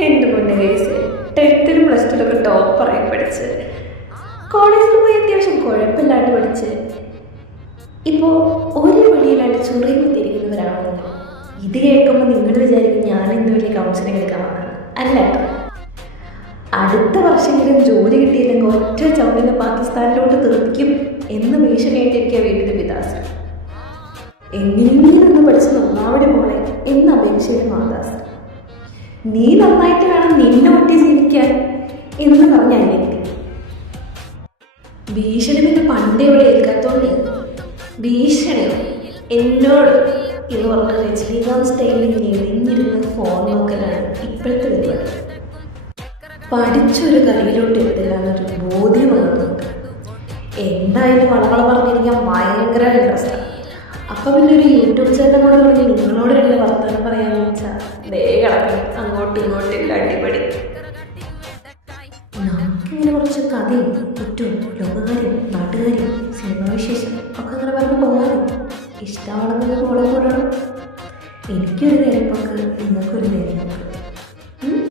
എൻ്റെ മുന്നേ case 10th plus ടുലൊക്കെ ടോപ്പറായി പഠിച്ച് കോളേജിൽ പോയി അത്യാവശ്യം കുഴപ്പമില്ലാണ്ട് പഠിച്ച് ഇപ്പോൾ ഒരു വഴിയിലാണ്ട് ചുറിയിൽ തിരിക്കുന്നവരാണെന്ന് ഇത് കേൾക്കുമ്പോൾ നിങ്ങൾ വിചാരിക്കും ഞാൻ എന്ത് വലിയ കൗൺസിലിംഗ് എടുക്കാമെന്നാണ്. അല്ല കേട്ടോ, അടുത്ത വർഷമെങ്കിലും ജോലി കിട്ടിയില്ലെങ്കിൽ ഒറ്റ ചവിട്ടിൻ്റെ പാകിസ്ഥാനിലോട്ട് തെറിപ്പിക്കും എന്ന് ഭീഷണിയായിട്ടിരിക്കുക വീട്ടിലെ പിതാസ്. എങ്ങനെയെങ്കിലും ഒന്ന് പഠിച്ച് നന്നാവിടെ മോളെ എന്ന് അപേക്ഷയുടെ മാതാസ്. നീ നന്നായിട്ട് വേണം നിന്നെ ഒട്ടി ജീവിക്കാൻ എന്ന് പറഞ്ഞ എനിക്ക് ഭീഷണി പിന്നെ പണ്ടേ ഇവിടെ ഏൽക്കാത്തോണ്ട് ഭീഷണിയോ എന്നോട് എന്ന് പറഞ്ഞ രജനീകാന്ത് സ്റ്റൈലിൽ ഞെളിഞ്ഞിരുന്ന് ഫോൺ നോക്കലാണ് ഇപ്പോഴത്തെ പരിപാടി. പഠിച്ചൊരു കയ്യിലോട്ട് എത്തില്ല എന്നൊരു ബോധ്യം വന്നിട്ടുണ്ട്. എന്തായാലും വളവള പറഞ്ഞിരിക്കാൻ ഭയങ്കര ഇൻട്രസ്റ്റാണ്. അപ്പം പിന്നെ ഒരു യൂട്യൂബ് ചാനൽ കൂടെ പറഞ്ഞ് നിങ്ങളോട് രണ്ട് വർത്തമാനം പറയാമെന്ന് വെച്ചാൽ ദേ കിടക്കും അങ്ങോട്ടും ഇങ്ങോട്ടും ഇല്ല അടിപൊളി. നമുക്കിങ്ങനെ കുറച്ച് കഥയും കുറ്റവും ലോകകാര്യം നാട്ടുകാര്യം സിനിമാ വിശേഷം ഒക്കെ അങ്ങനെ പറഞ്ഞ് പോകാനും ഇഷ്ടമാണെന്ന് കൂടെ കൂടണം. എനിക്കൊരു നേരപ്പൊക്ക് നിങ്ങൾക്കൊരു നേരപ്പൊക്ക്.